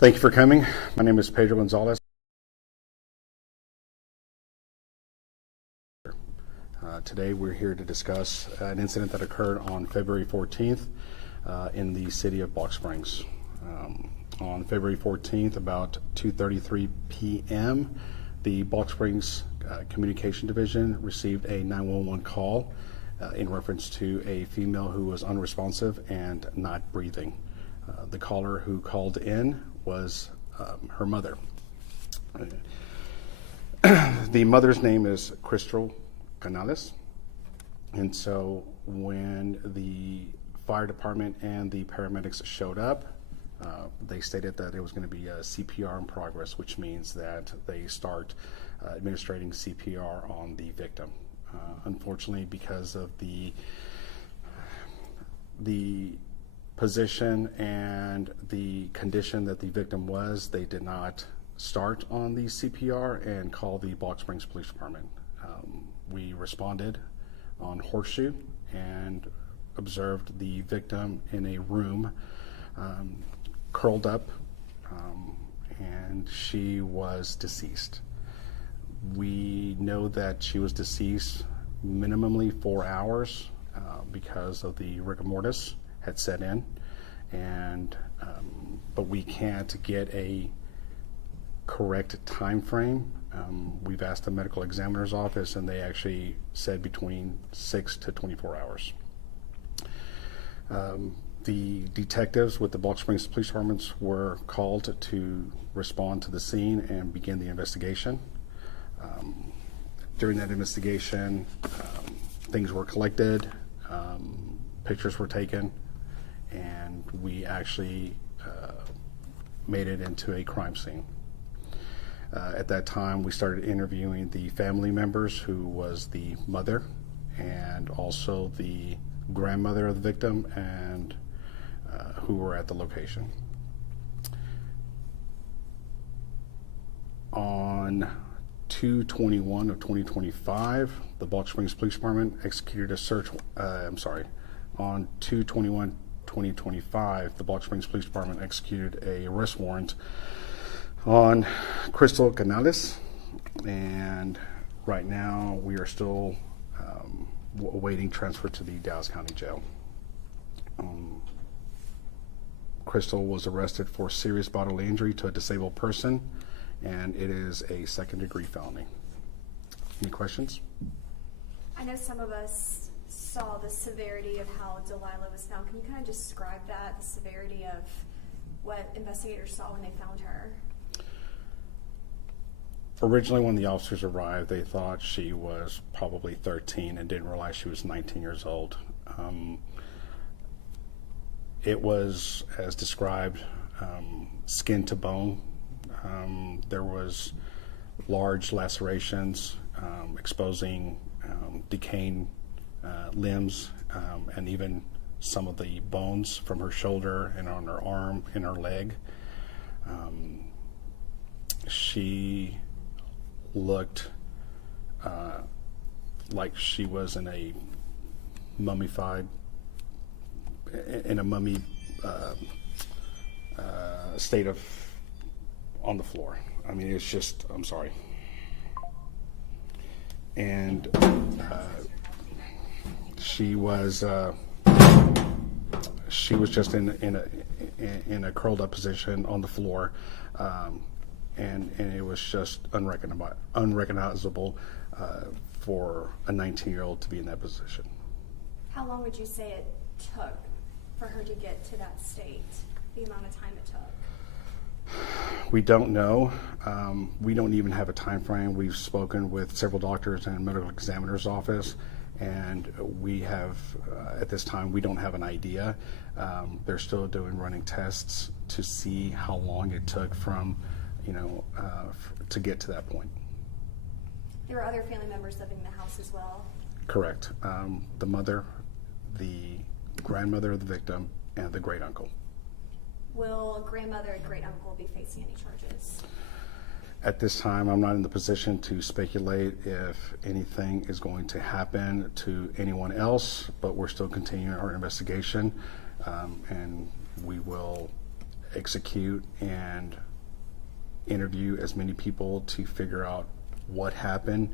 Thank you for coming. My name is Pedro Gonzalez. Today we're here to discuss an incident that occurred on February 14th in the city of Balch Springs. On February 14th, about 2:33 p.m., the Balch Springs Communication Division received a 911 call in reference to a female who was unresponsive and not breathing. The caller who called in was her mother. The mother's name is Canales. And so when the fire department and the paramedics showed up, they stated that it was going to be a CPR in progress, which means that they start administering CPR on the victim. Unfortunately, because of the position and the condition that the victim was, they did not start on the CPR and call the Balch Springs Police Department. We responded on Horseshoe and observed the victim in a room, curled up, and she was deceased. We know that she was deceased minimally 4 hours because of the rigor mortis had set in, and but we can't get a correct time frame. We've asked the medical examiner's office, and they actually said between 6 to 24 hours. The detectives with the Balch Springs Police Department were called to respond to the scene and begin the investigation. During that investigation, things were collected, pictures were taken, and we actually made it into a crime scene. At that time, we started interviewing the family members, who was the mother and also the grandmother of the victim, and who were at the location. On 2/21 of 2025, the Balch Springs Police Department executed a search. On 2/21/2025, the Balch Springs Police Department executed a arrest warrant on Canales, and right now we are still awaiting transfer to the Dallas County Jail. Crystal was arrested for serious bodily injury to a disabled person, and it is a second-degree felony. Any questions? I know some of us saw the severity of how Delilah was found. Can you kind of describe that, the severity of what investigators saw when they found her? Originally, when the officers arrived, they thought she was probably 13 and didn't realize she was 19 years old. It was, as described, skin to bone. There was large lacerations exposing decaying limbs, and even some of the bones from her shoulder and on her arm and her leg. She looked like she was in a mummy state of on the floor. I mean, it's just, I'm sorry. And she was just in a curled up position on the floor, and it was just unrecognizable for a 19-year-old to be in that position. How long would you say it took for her to get to that state, the amount of time it took? We don't know. We don't even have a time frame. We've spoken with several doctors and medical examiner's office, and we have, at this time, we don't have an idea. They're still doing running tests to see how long it took from, to get to that point. There were other family members living in the house as well? Correct. The mother, the grandmother of the victim, and the great uncle. Will a grandmother and great uncle be facing any charges? At this time, I'm not in the position to speculate if anything is going to happen to anyone else, but we're still continuing our investigation, and we will execute and interview as many people to figure out what happened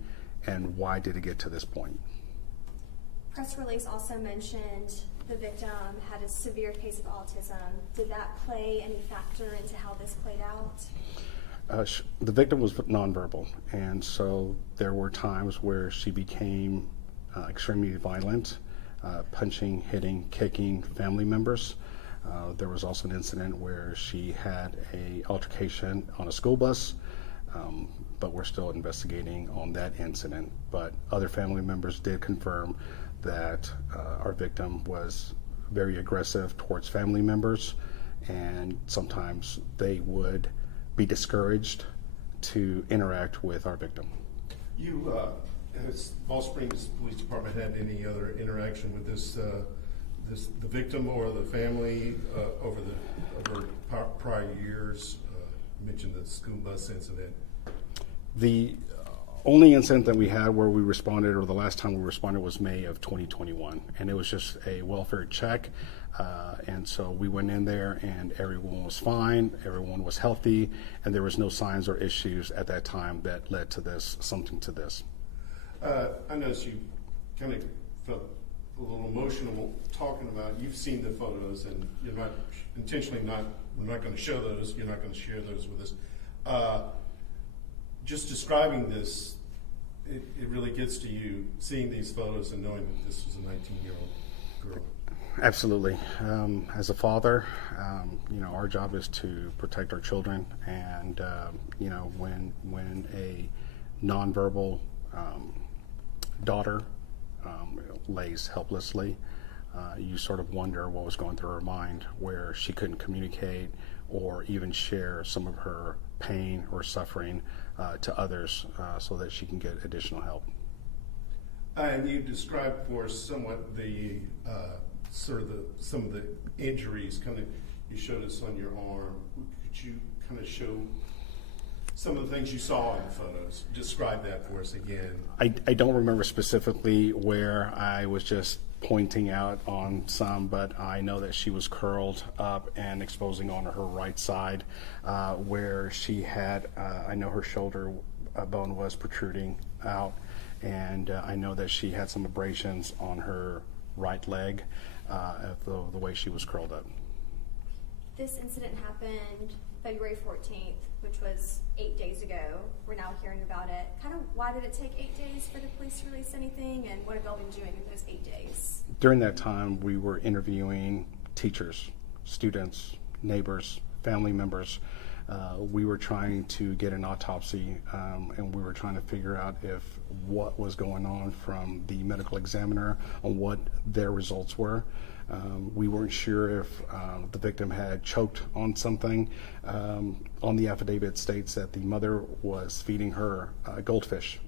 and why did it get to this point. Press release also mentioned the victim had a severe case of autism. Did that play any factor into how this played out? The victim was nonverbal, and so there were times where she became extremely violent, punching, hitting, kicking family members. There was also an incident where she had an altercation on a school bus, but we're still investigating on that incident. But other family members did confirm that our victim was very aggressive towards family members, and sometimes they would be discouraged to interact with our victim. Has Balch Springs Police Department had any other interaction with the victim or the family over prior years? You mentioned the school bus incident. The only incident that we had where we responded, or the last time we responded, was May of 2021, and it was just a welfare check. And so we went in there and everyone was fine, everyone was healthy, and there was no signs or issues at that time that led to this, something to this. I noticed you kind of felt a little emotional talking about, you've seen the photos and you're not intentionally we're not going to show those, you're not going to share those with us. Just describing this, it really gets to you, seeing these photos and knowing that this was a 19-year-old girl. Absolutely. As a father, our job is to protect our children, and when a nonverbal daughter lays helplessly, you sort of wonder what was going through her mind, where she couldn't communicate or even share some of her pain or suffering to others so that she can get additional help. And you described for us somewhat some of the injuries. Kind of, you showed us on your arm. Could you kind of show some of the things you saw in the photos? Describe that for us again. I don't remember specifically where. I was just pointing out on some, but I know that she was curled up and exposing on her right side, where she had, I know her shoulder bone was protruding out, and I know that she had some abrasions on her right leg, the way she was curled up. This incident happened February 14th, which was 8 days ago. We're now hearing about it. Kind of why did it take 8 days for the police to release anything, and what have y'all been doing in those 8 days? During that time, we were interviewing teachers, students, neighbors, family members. We were trying to get an autopsy, and we were trying to figure out if what was going on from the medical examiner on what their results were. We weren't sure if the victim had choked on something. On the affidavit, it states that the mother was feeding her goldfish.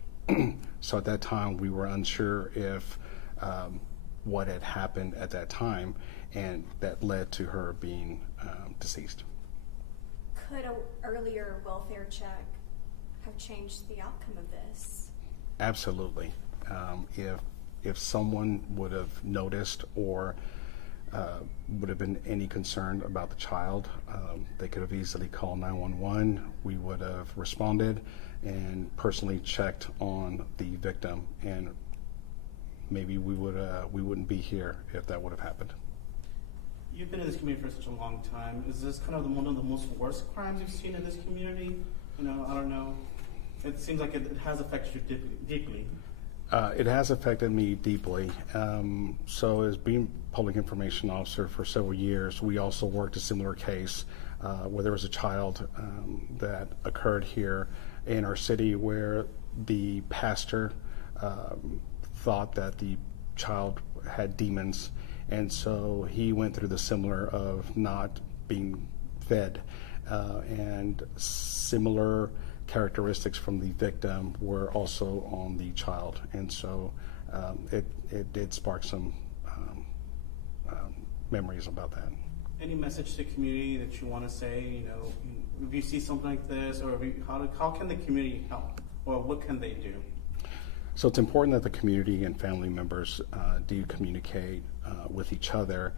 So at that time, we were unsure if what had happened at that time, and that led to her being deceased. Could an earlier welfare check have changed the outcome of this? Absolutely. If someone would have noticed or would have been any concern about the child, they could have easily called 911. We would have responded and personally checked on the victim, and maybe we wouldn't be here if that would have happened. You've been in this community for such a long time. Is this kind of one of the most worst crimes you've seen in this community? I don't know. It seems like it has affected you deeply. It has affected me deeply. So as being public information officer for several years, we also worked a similar case where there was a child that occurred here in our city where the pastor thought that the child had demons, and so he went through the similar of not being fed, and similar characteristics from the victim were also on the child, and so it did spark some memories about that. Any message to the community that you want to say? If you see something like this, or how can the community help, or what can they do? So it's important that the community and family members do communicate with each other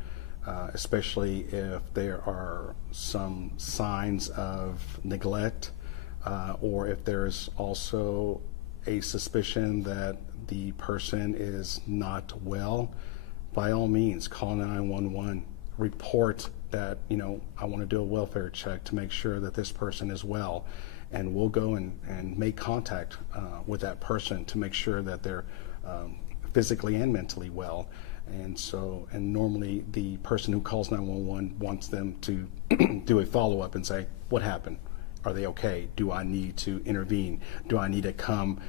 especially if there are some signs of neglect, or if there's also a suspicion that the person is not well. By all means, call 911, report that, I want to do a welfare check to make sure that this person is well. And we'll go and make contact with that person to make sure that they're physically and mentally well. And normally the person who calls 911 wants them to do a follow-up and say, what happened? Are they okay? Do I need to intervene? Do I need to come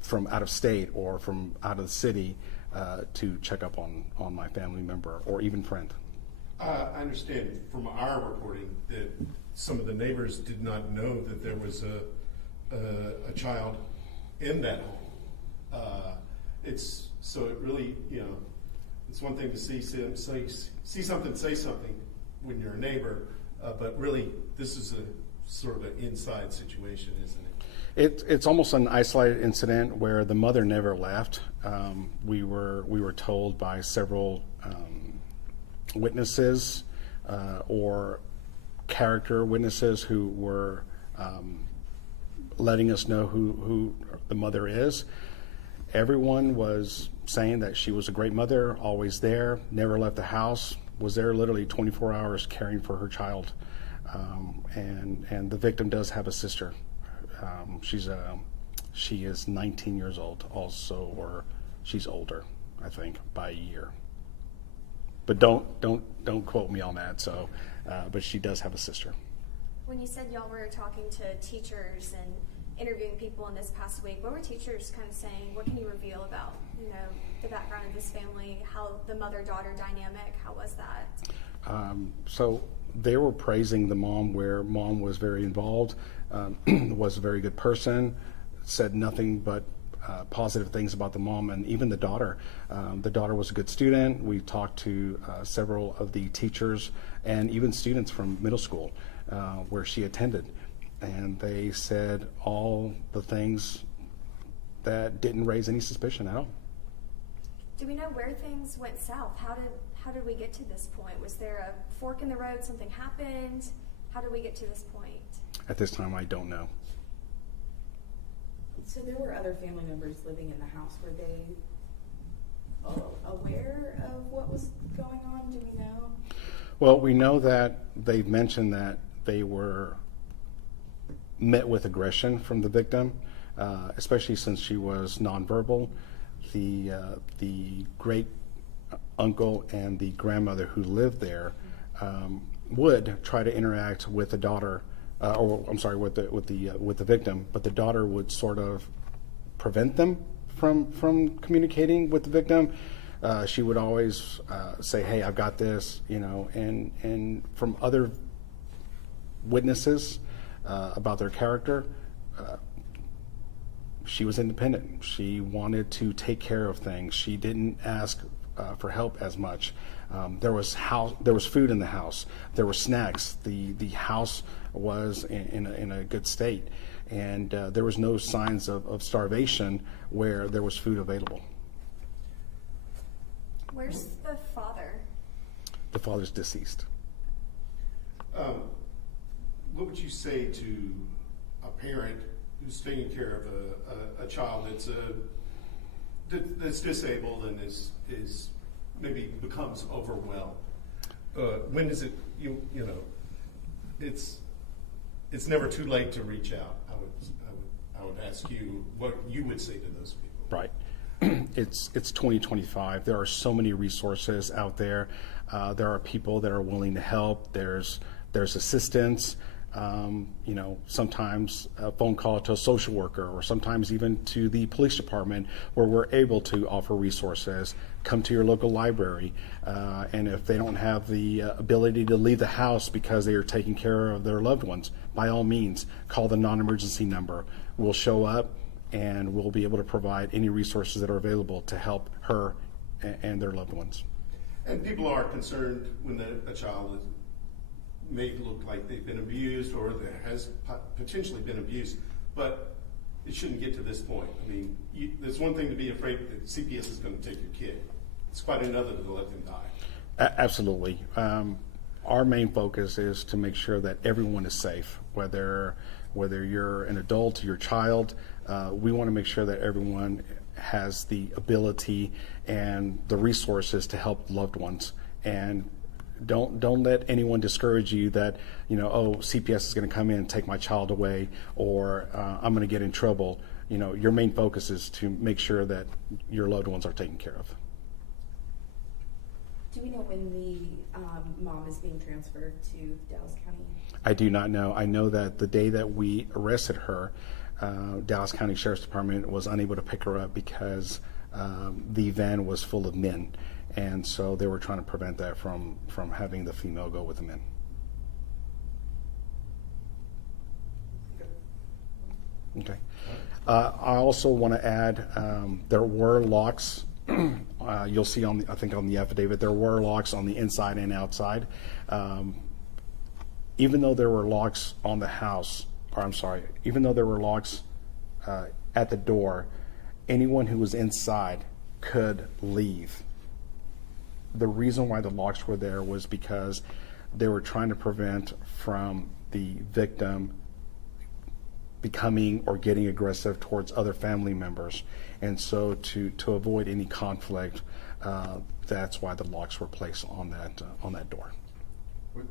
from out of state or from out of the city to check up on my family member or even friend? I understand from our reporting that some of the neighbors did not know that there was a child in that home. So it really, it's one thing to see something, say something when you're a neighbor, but really this is a sort of an inside situation, isn't it? It's almost an isolated incident where the mother never left. We were told by several witnesses or character witnesses who were letting us know who the mother is. Everyone was saying that she was a great mother, always there, never left the house, was there literally 24 hours caring for her child. And the victim does have a sister. She is 19 years old also, or she's older, I think, by a year. But don't quote me on that. So, but she does have a sister. When you said y'all were talking to teachers and interviewing people in this past week, what were teachers kind of saying? What can you reveal about, the background of this family, how the mother-daughter dynamic, how was that? So they were praising the mom, where mom was very involved, was a very good person, said nothing but positive things about the mom, and even the daughter. The daughter was a good student. We talked to several of the teachers and even students from middle school where she attended, and they said all the things that didn't raise any suspicion at all. Do we know where things went south? How did we get to this point? Was there a fork in the road? Something happened? How did we get to this point? At this time, I don't know. So there were other family members living in the house. Were they aware of what was going on? Do we know? Well, we know that they've mentioned that they were met with aggression from the victim, especially since she was nonverbal. The great uncle and the grandmother who lived there would try to interact with the daughter, with the victim, but the daughter would sort of prevent them from communicating with the victim. She would always say, "Hey, I've got this," and from other witnesses about their character, she was independent. She wanted to take care of things. She didn't ask for help as much. There was food in the house. There were snacks. The house was in a good state, and there was no signs of starvation where there was food available. Where's the father? The father's deceased. What would you say to a parent who's taking care of a child that's disabled and is maybe becomes overwhelmed? When is it it's never too late to reach out. I would ask you what you would say to those people. Right. It's 2025. There are so many resources out there. There are people that are willing to help. There's assistance. Sometimes a phone call to a social worker, or sometimes even to the police department, where we're able to offer resources. Come to your local library, and if they don't have the ability to leave the house because they are taking care of their loved ones, by all means, call the non-emergency number. We'll show up, and we'll be able to provide any resources that are available to help her and their loved ones. And people are concerned when a child may look like they've been abused or there has potentially been abused, but it shouldn't get to this point. I mean, there's one thing to be afraid that CPS is going to take your kid. It's quite another to let them die. Absolutely. Our main focus is to make sure that everyone is safe, whether you're an adult, your child. We want to make sure that everyone has the ability and the resources to help loved ones. And don't let anyone discourage you that, oh, CPS is going to come in and take my child away, or I'm going to get in trouble. Your main focus is to make sure that your loved ones are taken care of. Do we know when the mom is being transferred to Dallas County? I do not know. I know that the day that we arrested her, Dallas County Sheriff's Department was unable to pick her up because the van was full of men. And so they were trying to prevent that from having the female go with the men. Okay. I also want to add, there were locks. You'll see I think on the affidavit, there were locks on the inside and outside. Even though there were locks on the house, even though there were locks at the door, anyone who was inside could leave. The reason why the locks were there was because they were trying to prevent from the victim becoming or getting aggressive towards other family members. And so to avoid any conflict, that's why the locks were placed on that door.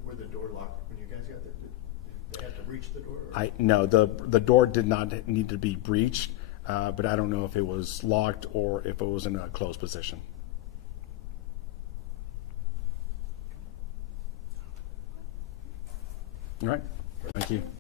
Were the door locked when you guys got there? Did they have to breach the door? No, the door did not need to be breached, but I don't know if it was locked or if it was in a closed position. All right. Thank you.